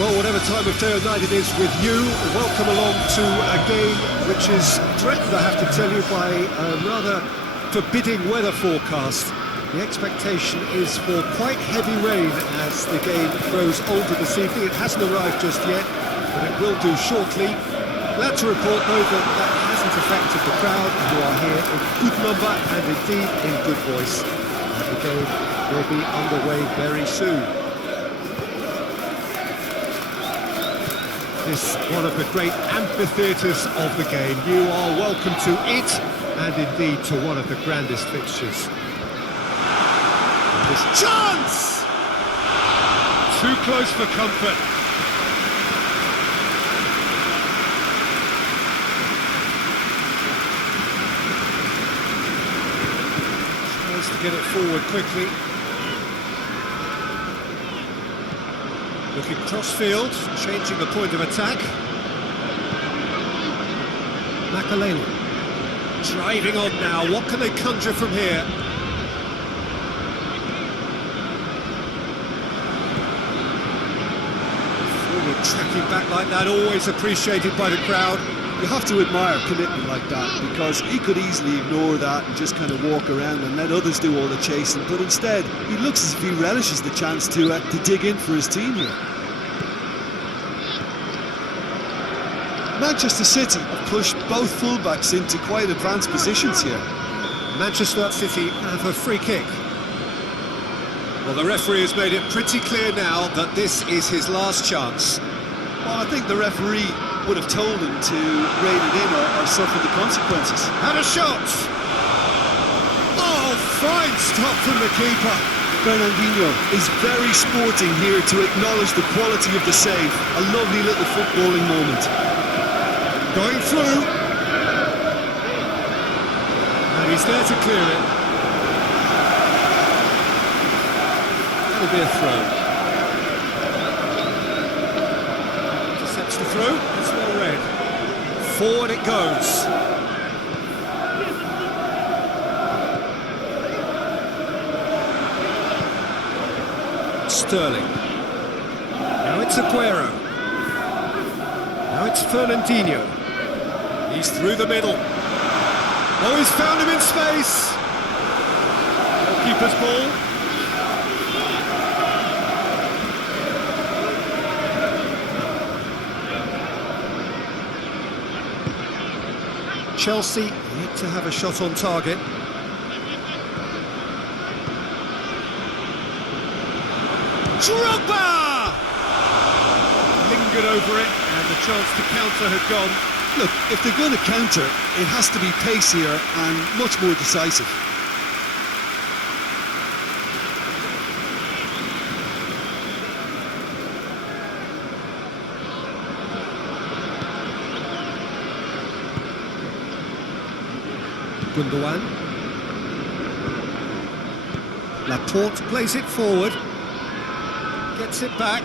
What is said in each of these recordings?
Well, whatever time of day or night it is with you, welcome along to a game which is threatened, I have to tell you, by a rather forbidding weather forecast. The expectation is for quite heavy rain as the game grows older this evening. It hasn't arrived just yet, but it will do shortly. Glad to report, though, that hasn't affected the crowd, who are here in good number and indeed in good voice. And the game will be underway very soon. This one of the great amphitheatres of the game. You are welcome to it, and indeed to one of the grandest fixtures. And this chance! Too close for comfort. Tries to get it forward quickly. Looking cross-field, changing the point of attack. Makaleli driving on now. What can they conjure from here? Forward tracking back like that, always appreciated by the crowd. You have to admire commitment like that, because he could easily ignore that and just kind of walk around and let others do all the chasing, but instead he looks as if he relishes the chance to dig in for his team here. Manchester City have pushed both fullbacks into quite advanced positions here. Manchester City have a free kick. Well, the referee has made it pretty clear now that this is his last chance. Well, I think the referee would have told him to rein it in or suffer the consequences. And a shot! Oh, fine stop from the keeper. Fernandinho is very sporting here to acknowledge the quality of the save. A lovely little footballing moment. Going through. And he's there to clear it. That'll be a throw. Intercepts the throw. It's well read. Forward it goes. Sterling. Now it's Aguero. Now it's Fernandinho. He's through the middle. Oh, he's found him in space. Goalkeeper's ball. Chelsea yet to have a shot on target. Drogba! Lingered over it, and the chance to counter had gone. Look, if they're going to counter, it has to be pacier and much more decisive. Gundogan. Laporte plays it forward. Gets it back.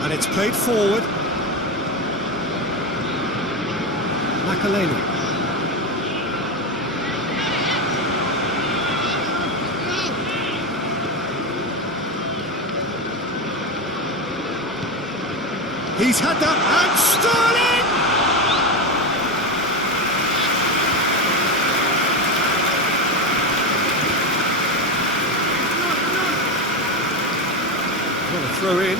And it's played forward. Makaleli. He's had that, and Sterling! What a throw in.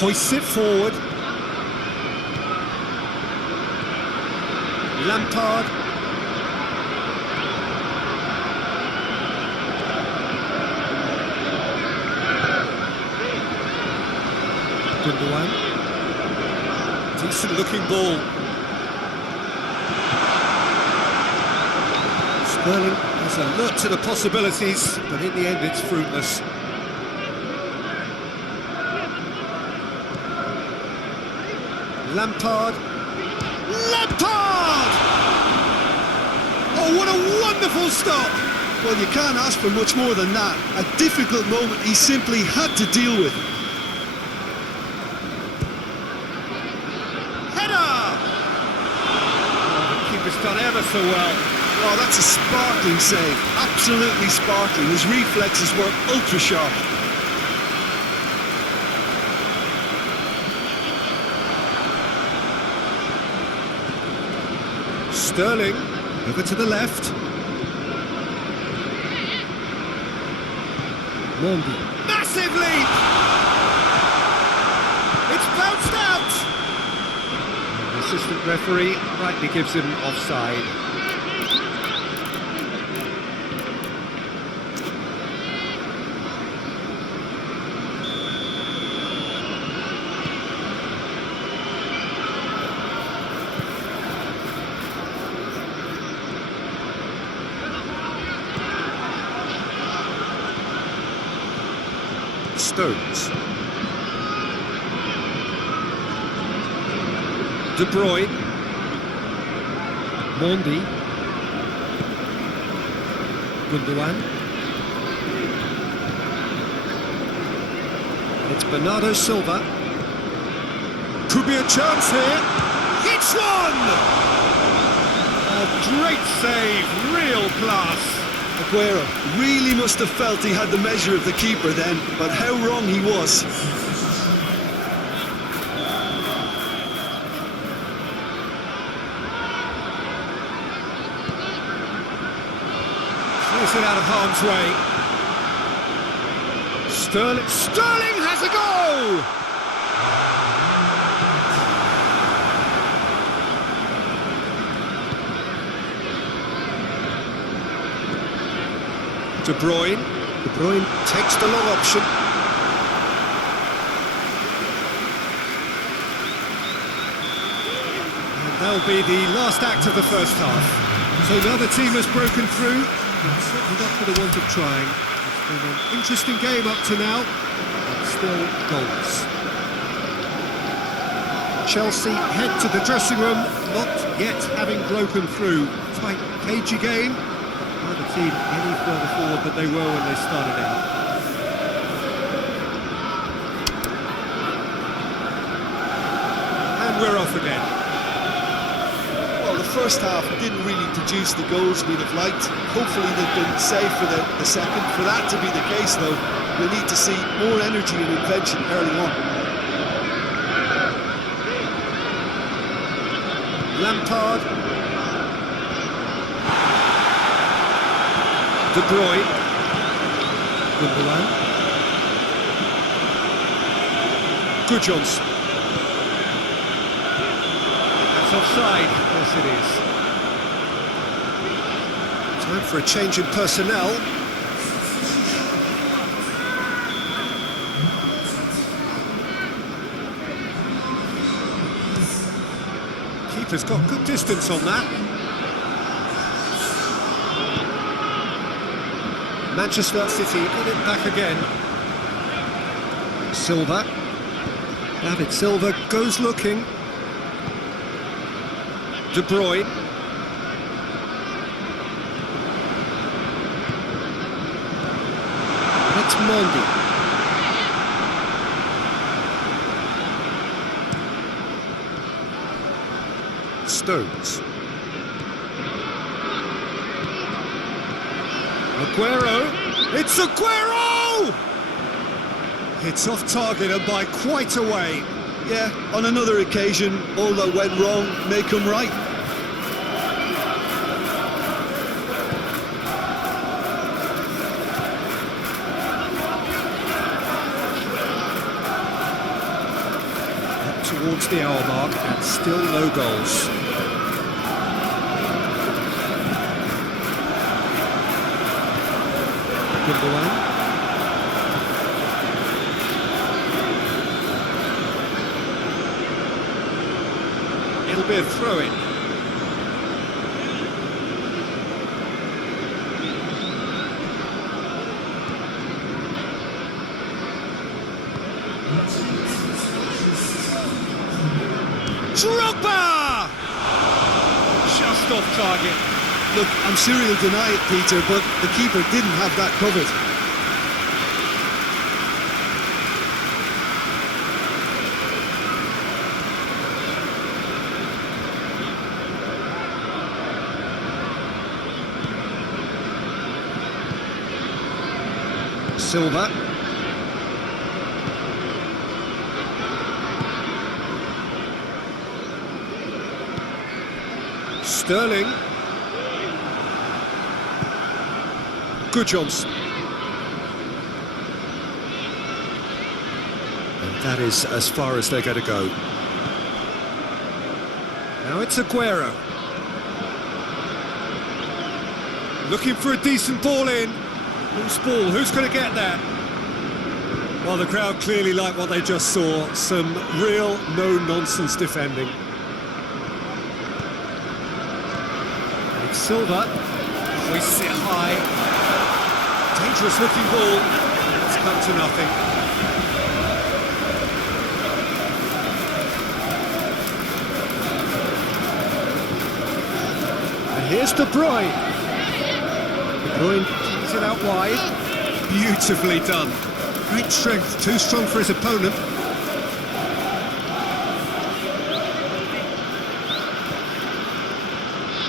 Hoists it forward. Lampard. Gundogan. Decent looking ball. Sterling has alert to the possibilities, but in the end it's fruitless. Lampard! Oh, wonderful stop. Well, you can't ask for much more than that. A difficult moment he simply had to deal with. Header! Oh, the keeper's done ever so well. Oh, that's a sparkling save. Absolutely sparkling. His reflexes were ultra sharp. Sterling, over to the left. Mondi. Massive leap! It's bounced out! The assistant referee rightly gives him offside. Stones. De Bruyne. Mondi. Gundogan. It's Bernardo Silva. Could be a chance here. It's one! A great save, real class. Aguero really must have felt he had the measure of the keeper then, but how wrong he was. Force it out of harm's way. Sterling has a goal! De Bruyne. De Bruyne takes the long option. And that'll be the last act of the first half. So the other team has broken through, but certainly not for the want of trying. It's been an interesting game up to now, but still goals. Chelsea head to the dressing room, not yet having broken through. Tight, cagey game. Neither team any further forward than they were when they started out. And we're off again. Well, the first half didn't really produce the goals we'd have liked. Hopefully they've been safe for the second. For that to be the case, though, we need to see more energy and invention early on. Lampard. De Bruyne. Gundogan. Gudjonsson. That's offside. Yes, it is. Time for a change in personnel. Keeper's got good distance on that. Manchester City got it back again. Silva. David Silva goes looking. De Bruyne. It's Mondi. Stones. Aguero! It's Aguero! It's off target and by quite a way. Yeah, on another occasion, all that went wrong may come right. Up towards the hour mark and still no goals. Gundogan. It'll be a throw-in. Drogba! Just off target. Look, I'm sure he'll deny it, Peter, but the keeper didn't have that covered. Silva. Sterling. Good Johnson. And that is as far as they're going to go. Now it's Aguero. Looking for a decent ball in. Loose ball, who's going to get that? Well, the crowd clearly like what they just saw. Some real no-nonsense defending. It's Silva. Hoists it high. Dangerous looking ball. It's come to nothing. And here's De Bruyne. De Bruyne keeps it out wide. Beautifully done. Great strength, too strong for his opponent.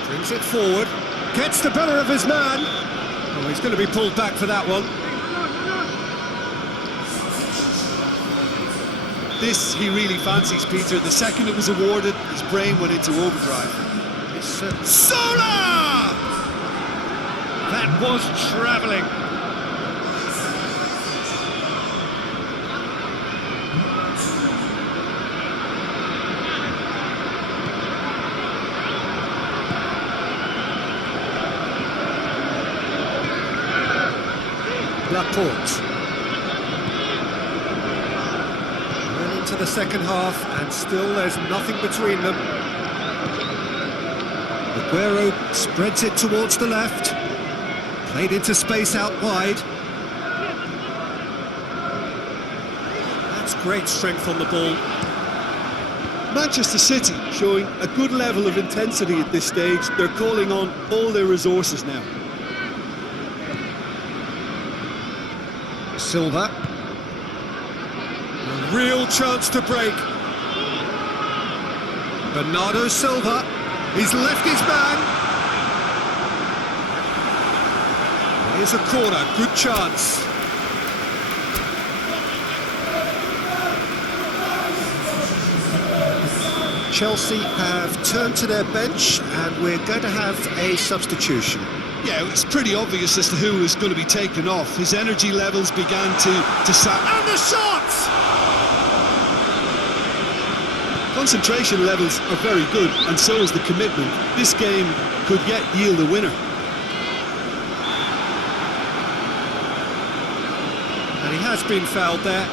Brings it forward. Gets the better of his man. Oh, he's going to be pulled back for that one. This he really fancies, Peter. The second it was awarded, his brain went into overdrive. It's Sola! That was travelling. Laporte. Well into the second half, and still there's nothing between them. Aguero spreads it towards the left. Played into space out wide. That's great strength on the ball. Manchester City showing a good level of intensity at this stage. They're calling on all their resources now. Silva. A real chance to break. Bernardo Silva. He's left his man. Here's a corner, good chance. Chelsea have turned to their bench, and we're going to have a substitution. Yeah, it's pretty obvious as to who is going to be taken off. His energy levels began to sap. And the shots! Concentration levels are very good, and so is the commitment. This game could yet yield a winner. And he has been fouled there.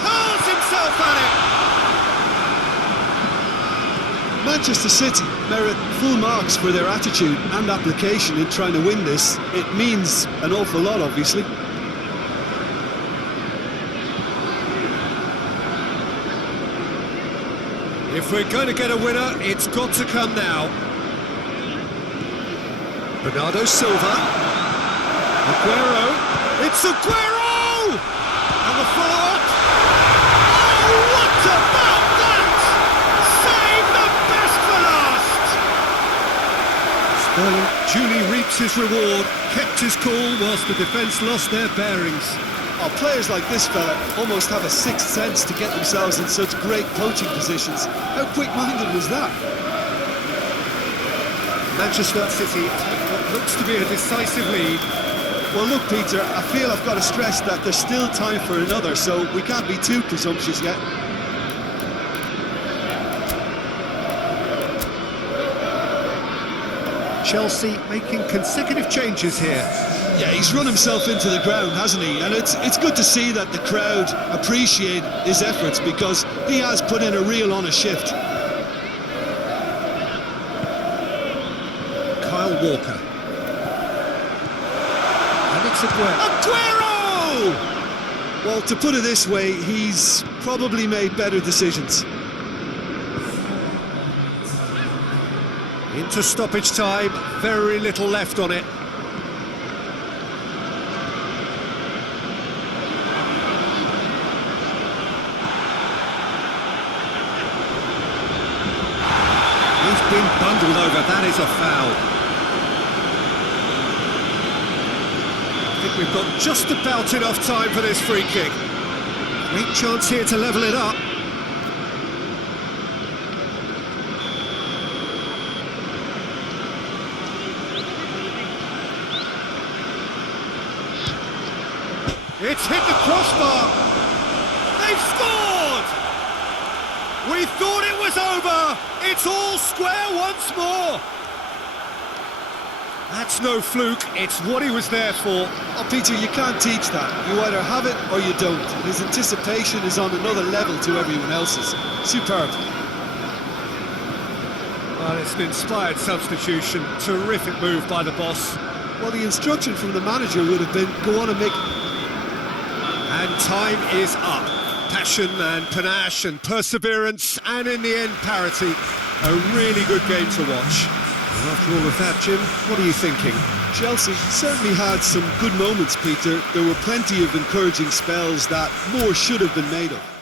Hurls himself at it! Manchester City merit full marks for their attitude and application in trying to win this. It means an awful lot, obviously. If we're going to get a winner, it's got to come now. Bernardo Silva. Aguero. It's Aguero! And the follow-up. Oh, what about that? Save the best for last! Sterling duly reaps his reward, kept his cool whilst the defence lost their bearings. Oh, players like this fella almost have a sixth sense to get themselves in such great coaching positions. How quick-minded was that? Manchester City take what looks to be a decisive lead. Well, look, Peter, I feel I've got to stress that there's still time for another, so we can't be too presumptuous yet. Chelsea making consecutive changes here. Yeah, he's run himself into the ground, hasn't he? And it's good to see that the crowd appreciate his efforts, because he has put in a real honest shift. Kyle Walker. And it's Aguero. Aguero! Well, to put it this way, he's probably made better decisions. Into stoppage time, very little left on it. He's been bundled over, that is a foul. I think we've got just about enough time for this free kick. Great chance here to level it up. It's hit the crossbar. They've scored! We thought it was over. It's all square once more. That's no fluke. It's what he was there for. Oh, Peter, you can't teach that. You either have it or you don't. His anticipation is on another level to everyone else's. Superb. Well, it's an inspired substitution. Terrific move by the boss. Well, the instruction from the manager would have been, go on and make... And time is up. Passion and panache and perseverance, and in the end, parity. A really good game to watch. And after all of that, Jim, what are you thinking? Chelsea certainly had some good moments, Peter. There were plenty of encouraging spells that more should have been made of.